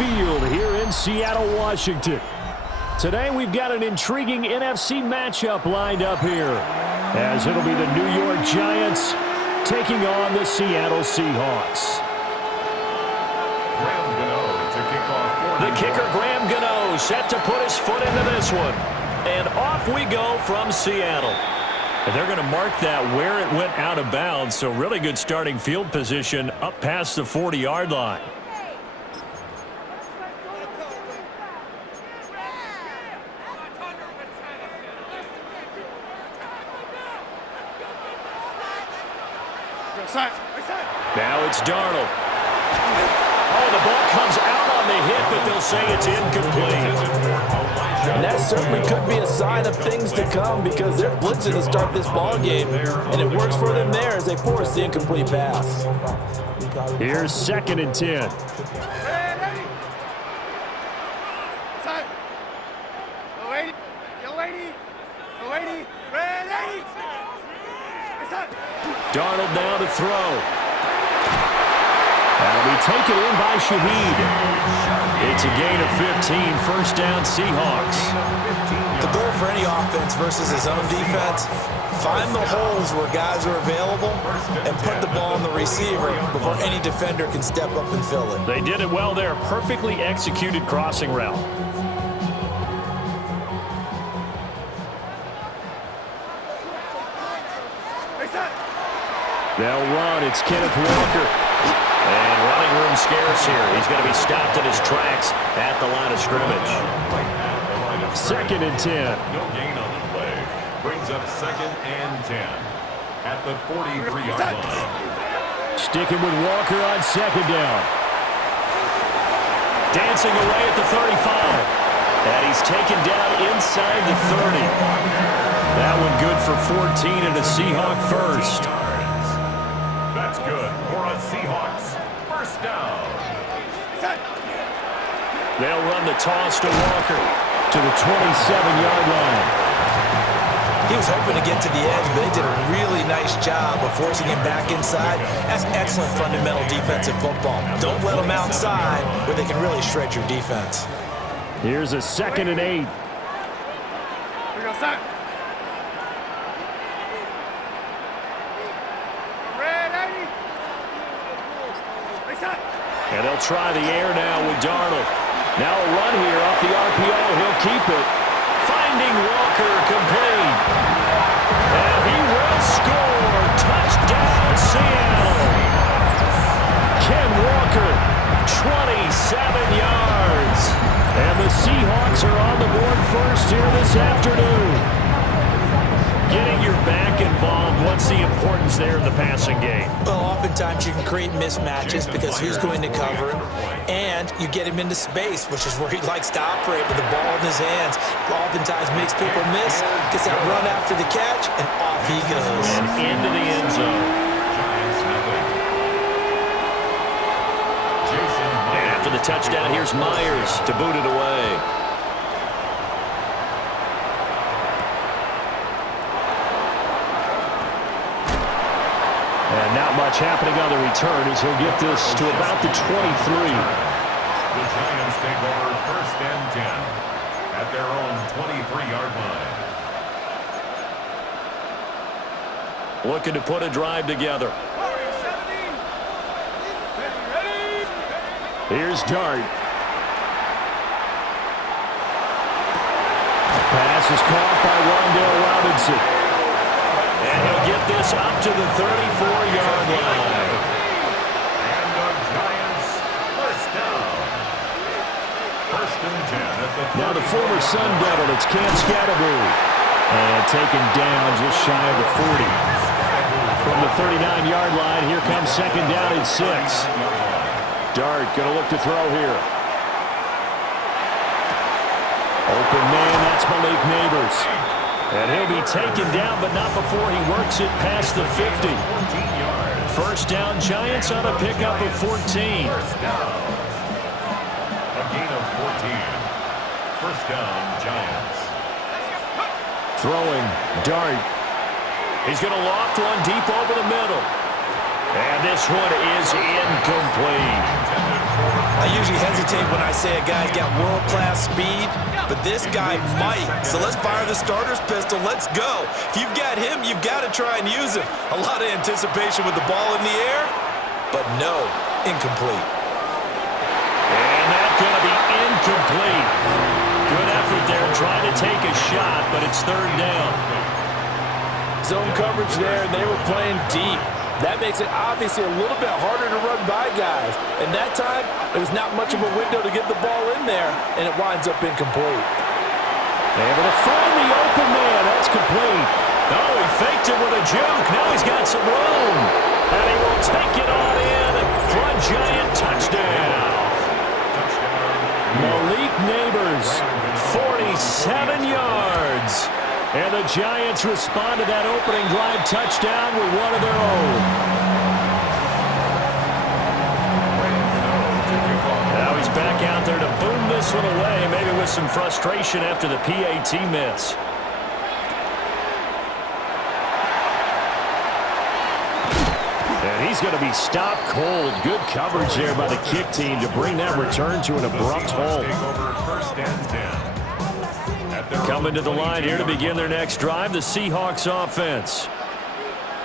Field here in Seattle, Washington. Today we've got an intriguing NFC matchup lined up here, as it'll be the New York Giants taking on the Seattle Seahawks. The kicker, Graham Gano, set to put his foot into this one. And off we go from Seattle. And they're going to mark that where it went out of bounds, so really good starting field position up past the 40-yard line. Now it's Darnold. Oh, the ball comes out on the hit, but they'll say it's incomplete. And that certainly could be a sign of things to come because they're blitzing to start this ball game, and it works for them there as they force the incomplete pass. Here's 2nd and 10. Darnold now to throw. That'll be taken in by Shaheed. It's a gain of 15, first down Seahawks. The goal for any offense versus his own defense, find the holes where guys are available and put the ball on the receiver before any defender can step up and fill it. They did it well there. Perfectly executed crossing route. They'll run. It's Kenneth Walker. And running room scarce here. He's going to be stopped in his tracks at the line of scrimmage. 2nd and 10. No gain on the play. Brings up 2nd and 10 at the 43-yard line. Sticking with Walker on 2nd down. Dancing away at the 35. And he's taken down inside the 30. That one good for 14 and a Seahawk first. That's good for a Seahawks first down. They'll run the toss to Walker to the 27-yard line. He was hoping to get to the edge, but they did a really nice job of forcing him back inside. That's excellent fundamental defensive football. Don't let them outside where they can really shred your defense. Here's a 2nd and 8. And they'll try the air now with Darnold. Now a run here off the RPO. He'll keep it. Finding Walker complete. And he will score. Touchdown, Seattle. Ken Walker, 27 yards. And the Seahawks are on the board first here this afternoon. Getting your back involved, what's the importance there in the passing game? Well, oftentimes you can create mismatches because who's going to cover him, and you get him into space, which is where he likes to operate with the ball in his hands. Oftentimes makes people miss, gets that run after the catch, and off he goes. And into the end zone. And after the touchdown, here's Myers to boot it away. And not much happening on the return as he'll get this to about the 23. The Giants take over 1st and 10 at their own 23-yard line. Looking to put a drive together. Here's Dart. Pass is caught by Rondale Robinson. And he'll get this up to the 34-yard line. And the Giants first down. 1st and 10 at the 30. Now the former Sun Devil, it's Cam Scatterbury. And taken down just shy of the 40. From the 39-yard line, here comes 2nd down and 6. Dart going to look to throw here. Open man, that's Malik Neighbors. And he'll be taken down, but not before he works it past the 50. First down, Giants on a pickup of 14. First down. A gain of 14. First down, Giants. Throwing, Dart. He's going to loft one deep over the middle. And this one is incomplete. I usually hesitate when I say a guy's got world-class speed, but this guy might. So let's fire the starter's pistol. Let's go. If you've got him, you've got to try and use him. A lot of anticipation with the ball in the air, but no, incomplete. And that's going to be incomplete. Good effort there trying to take a shot, but it's third down. Zone coverage there, and they were playing deep. That makes it obviously a little bit harder to run by guys. And that time, there was not much of a window to get the ball in there, and it winds up incomplete. Able to find the open man. That's complete. Oh, he faked it with a juke. Now he's got some room. And he will take it on in for a Giant touchdown. Malik Neighbors, 47 yards. And the Giants respond to that opening drive touchdown with one of their own. Now he's back out there to boom this one away, maybe with some frustration after the PAT miss. And he's going to be stopped cold. Good coverage there by the kick team to bring that return to an abrupt halt. Coming to the line here to begin their next drive, the Seahawks offense.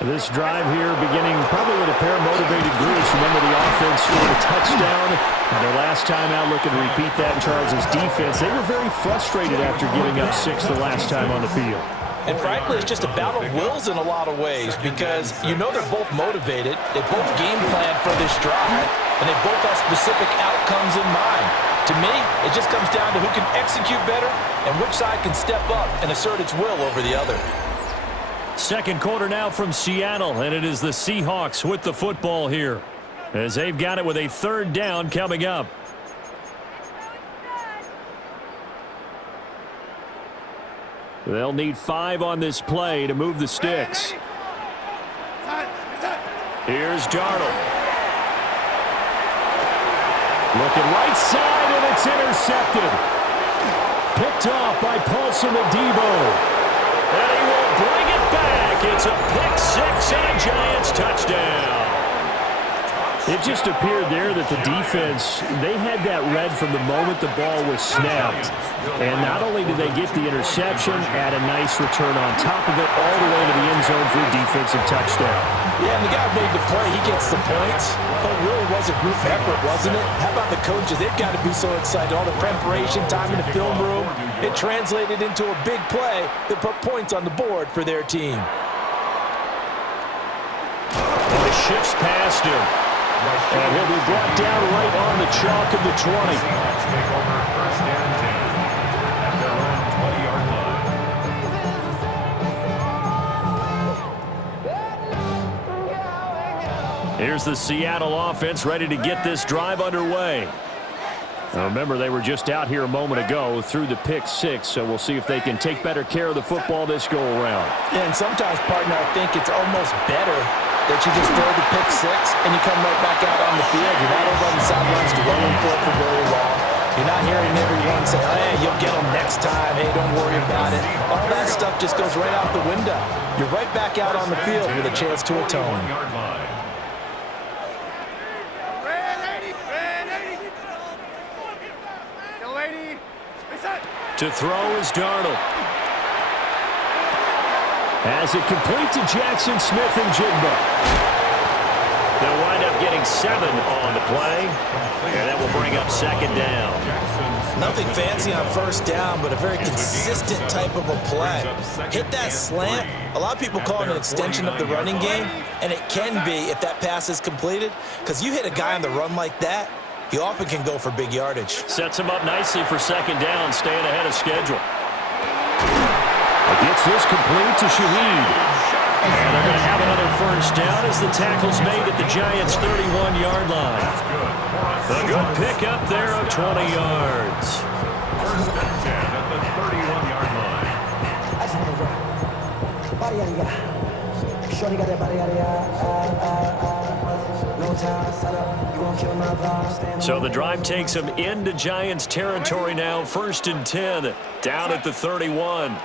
This drive here beginning probably with a pair of motivated groups. Remember, the offense scored a touchdown. And their last time out looking to repeat that in Charles' defense. They were very frustrated after giving up 6 the last time on the field. And frankly, it's just a battle of wills in a lot of ways because you know they're both motivated. They both game plan for this drive, and they both have specific outcomes in mind. To me, it just comes down to who can execute better and which side can step up and assert its will over the other. Second quarter now from Seattle, and it is the Seahawks with the football here as they've got it with a third down coming up. They'll need 5 on this play to move the sticks. Here's Darnold. Looking right side, and it's intercepted. Picked off by Paulson Adebo. And he will bring it back. It's a pick 6 and a Giants touchdown. It just appeared there that the defense, they had that read from the moment the ball was snapped. And not only did they get the interception, add a nice return on top of it, all the way to the end zone for a defensive touchdown. Yeah, and the guy made the play. He gets the points. But it really was a group effort, wasn't it? How about the coaches? They've got to be so excited. All the preparation, time in the film room, it translated into a big play that put points on the board for their team. And it shifts past him. And he'll be brought down right on the chalk of the 20. Take over first and 10 at their own 20-yard line. Here's the Seattle offense ready to get this drive underway. Now remember, they were just out here a moment ago through the pick 6, so we'll see if they can take better care of the football this go-around. Yeah, and sometimes, partner, I think it's almost better that you just throw the pick 6 and you come right back out on the field. You're not over on the sidelines dwelling for it for very long. You're not hearing everyone say, oh, hey, you'll get them next time. Hey, don't worry about it. All that stuff just goes right out the window. You're right back out on the field with a chance to atone. To throw is Darnold. As it complete to Jackson Smith and Jigba. They'll wind up getting 7 on the play, and that will bring up second down. Nothing fancy on first down, but a very consistent type of a play. Hit that slant. A lot of people call it an extension of the running game, and it can be if that pass is completed, because you hit a guy on the run like that, he often can go for big yardage. Sets him up nicely for second down, staying ahead of schedule. Gets this complete to Shaheed. And they're going to have another first down as the tackle's made at the Giants' 31-yard line. A good pickup there of 20 yards. First and 10 at the 31-yard line. So the drive takes them into Giants territory now. First and 10 down at the 31.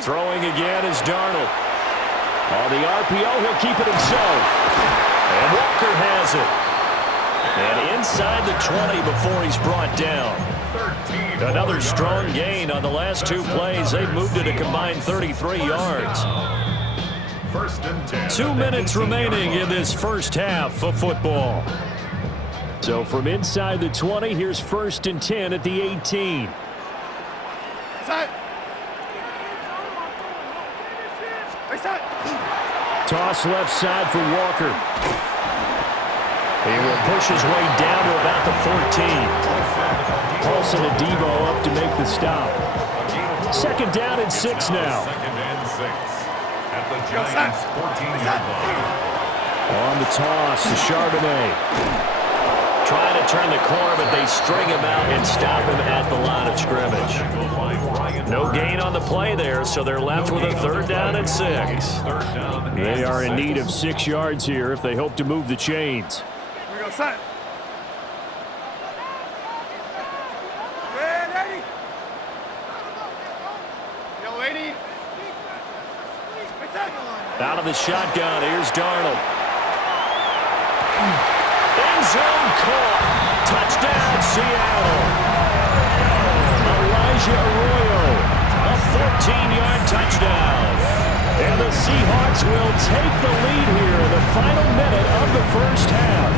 Throwing again is Darnold. On the RPO, he'll keep it himself. And Walker has it. And inside the 20 before he's brought down. Another strong gain on the last two plays. They've moved it a combined 33 yards. 2 minutes remaining in this first half of football. So from inside the 20, here's 1st and 10 at the 18. Toss left side for Walker. He will push his way down to about the 14. Paulson and Debo up to make the stop. 2nd down and 6 now. 2nd and 6 at the Giants' 14-yard line. On the toss to Charbonnet. Trying to turn the corner, but they string him out and stop him at the line of scrimmage. No gain on the play there, so they're left with a 3rd down and 6. They are in need of 6 yards here if they hope to move the chains. Here we go, set. Ready? Yo, lady. Out of the shotgun, here's Darnold. End zone caught. Touchdown, Seattle. Elijah Arroyo, a 14-yard touchdown. And the Seahawks will take the lead here in the final minute of the first half.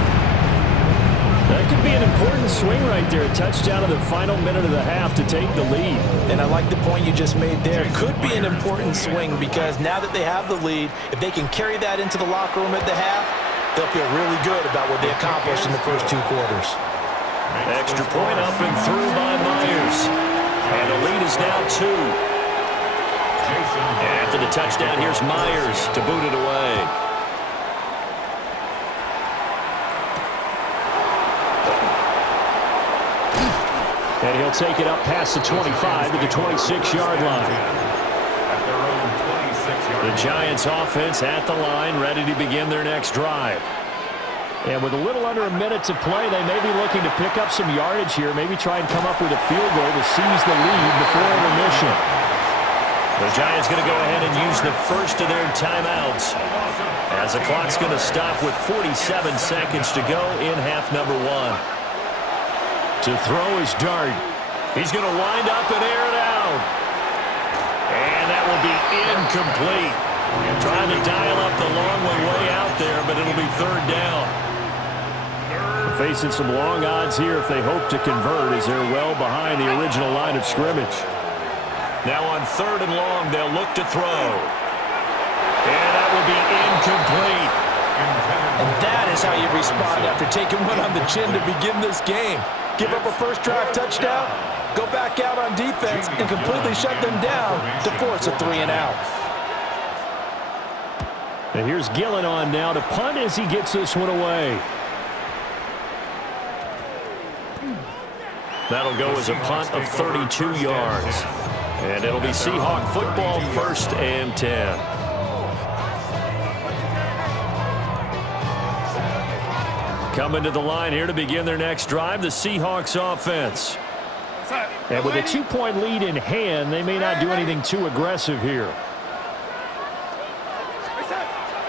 That could be an important swing right there. A touchdown in the final minute of the half to take the lead. And I like the point you just made there. Could be an important swing because now that they have the lead, if they can carry that into the locker room at the half, they'll feel really good about what they accomplished in the first 2 quarters. Extra point up and through by Myers. And the lead is now 2. After the touchdown, here's Myers to boot it away. And he'll take it up past the 25 to the 26-yard line. The Giants offense at the line, ready to begin their next drive. And with a little under a minute to play, they may be looking to pick up some yardage here, maybe try and come up with a field goal to seize the lead before intermission. The Giants going to go ahead and use the first of their timeouts as the clock's going to stop with 47 seconds to go in half number 1. To throw is Dart. He's going to wind up and air it out. And that will be incomplete. Trying to dial up the long way out there, but it'll be 3rd down. Facing some long odds here if they hope to convert as they're well behind the original line of scrimmage. Now on 3rd and long, they'll look to throw. And that will be incomplete. And that is how you respond after taking one on the chin to begin this game. Give up a first drive touchdown, go back out on defense, and completely shut them down to force a 3 and out. And here's Gillen on now to punt as he gets this one away. That'll go as a punt of 32 yards. And it'll be Seahawk football, 1st and 10. Coming to the line here to begin their next drive, the Seahawks offense. And with a 2-point lead in hand, they may not do anything too aggressive here.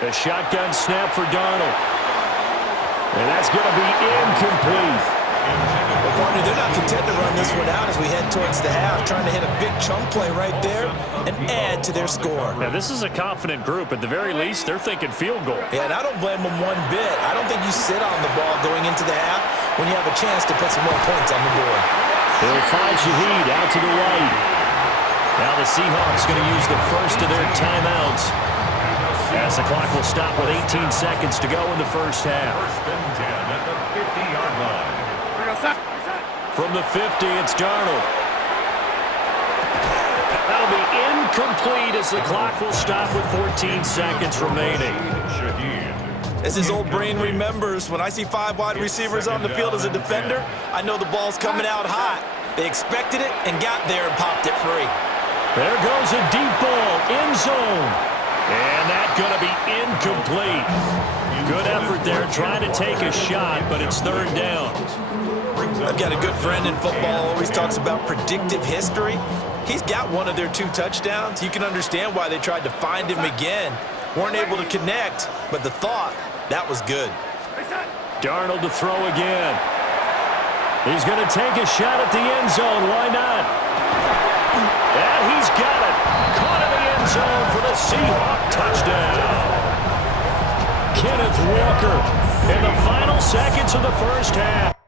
A shotgun snap for Darnold. And that's going to be incomplete. Well, partner, they're not content to run this one out as we head towards the half, trying to hit a big chunk play right there and add to their score. Now, this is a confident group. At the very least, they're thinking field goal. Yeah, and I don't blame them one bit. I don't think you sit on the ball going into the half when you have a chance to put some more points on the board. They'll find Shaheed out to the right. Now the Seahawks going to use the first of their timeouts as the clock will stop with 18 seconds to go in the first half. 1st and 10 at the 50-yard line. From the 50, it's Darnold. That'll be incomplete as the clock will stop with 14 seconds remaining. As his old brain remembers, when I see 5 wide receivers on the field as a defender, I know the ball's coming out hot. They expected it and got there and popped it free. There goes a deep ball, end zone. And that's going to be incomplete. Good effort there, trying to take a shot, but it's 3rd down. I've got a good friend in football, always talks about predictive history. He's got one of their 2 touchdowns. You can understand why they tried to find him again. Weren't able to connect, but the thought, that was good. Darnold to throw again. He's going to take a shot at the end zone. Why not? And he's got it. Caught in the end zone for the Seahawks touchdown. Kenneth Walker in the final seconds of the first half.